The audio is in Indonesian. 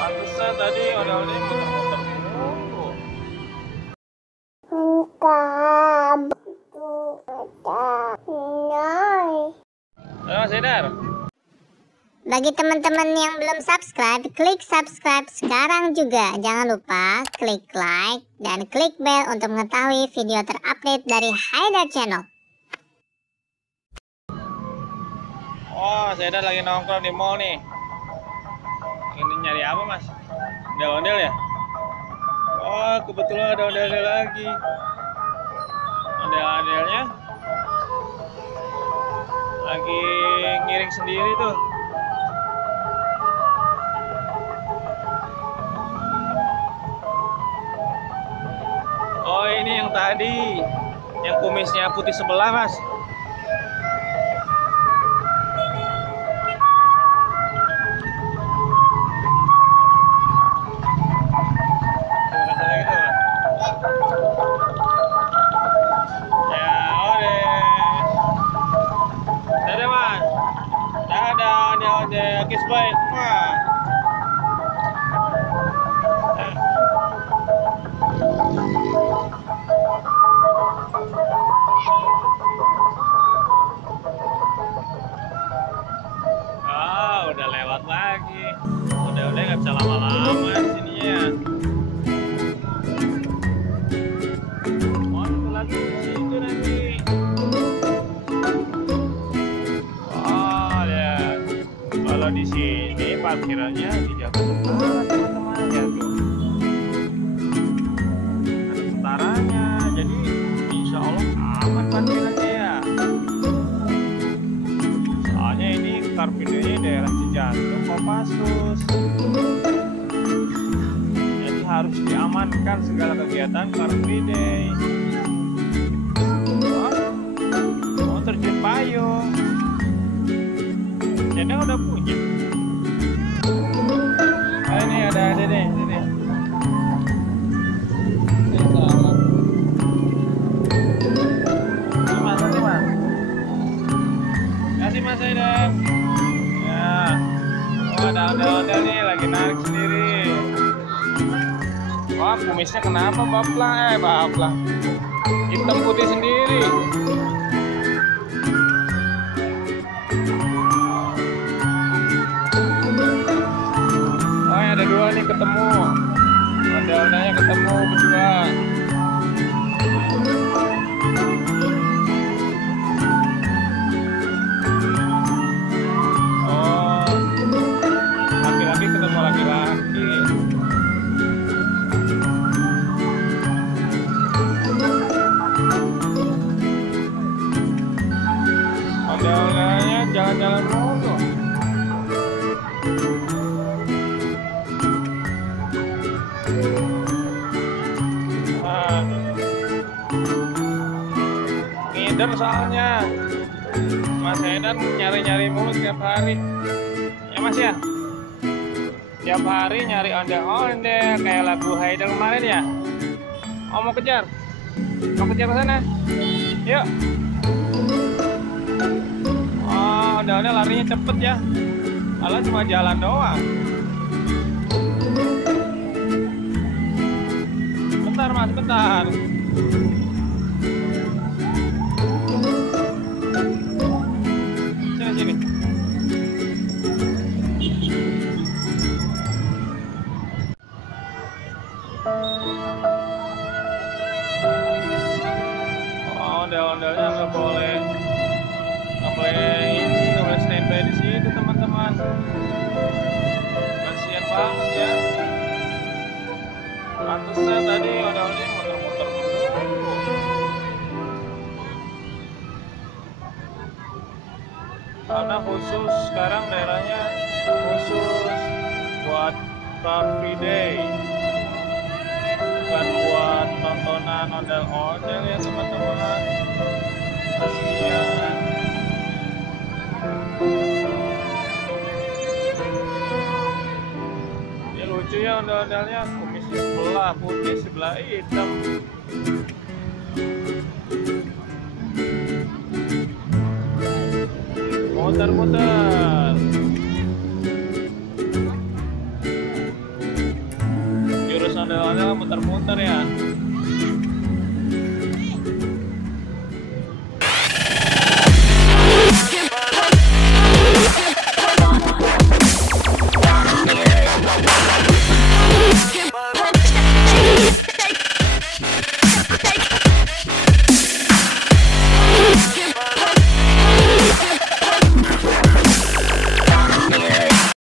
Pantesan tadi ondel-ondel muter-muter mulu. Halo Haidar. Bagi teman-teman yang belum subscribe, klik subscribe sekarang juga. Jangan lupa klik like dan klik bell untuk mengetahui video terupdate dari Haidar Channel. Oh, Haidar lagi nongkrong di mall nih. Ini nyari apa, Mas? Ondel-ondel ya? Oh, kebetulan ada ondel-ondel lagi. Ondel-ondelnya lagi ngiring sendiri tuh. Oh, ini yang tadi, yang kumisnya putih sebelah, Mas. Kiss baik, wah. Udah lewat lagi. Udah nggak bisa lama-lama di sini ya. Mau lagi di situ nanti. Kalau di sini parkirannya dijaga tentara, teman-teman, ya tuh. Ada tentaranya, jadi insya Allah aman parkirannya ya. Soalnya ini Car Free Day daerah Cijantung, Kopassus. Jadi harus diamankan segala kegiatan Car Free Day. Mau terjun payung. Jadi udah punya. Ini ada nih, sini. Mas, kasih Mas Haidar. Ya, ada ondel-ondel nih lagi narik sendiri. Wah, kumisnya kenapa baplah? Hitam putih sendiri. Ada dua nih ketemu, ondel-ondelnya ketemu berdua. Oh, laki-laki ketemu laki-laki. Ondel-ondelnya jalan-jalan mulu. Ngider soalnya Mas Haidar nyari-nyari mulu tiap hari ya Mas ya, tiap hari nyari ondel-ondel kayak lagu Haidar kemarin ya. Oh, mau kejar ke sana, yuk. Oh, ondel-ondel larinya cepet ya, malah cuma jalan doang. Bentar Mas, bentar. Sini. Oh, ondel-ondelnya nggak boleh standby di situ, teman-teman. Kasian banget ya. Pantesan tadi ondel-ondelnya muter-muter mulu. Karena khusus sekarang daerahnya khusus buat Car Free Day, bukan buat tontonan ondel-ondel ya teman-teman. Kasian. Ya lucu ya ondel-ondelnya, kumis sebelah putih sebelah hitam. Muter-muter. motor ya.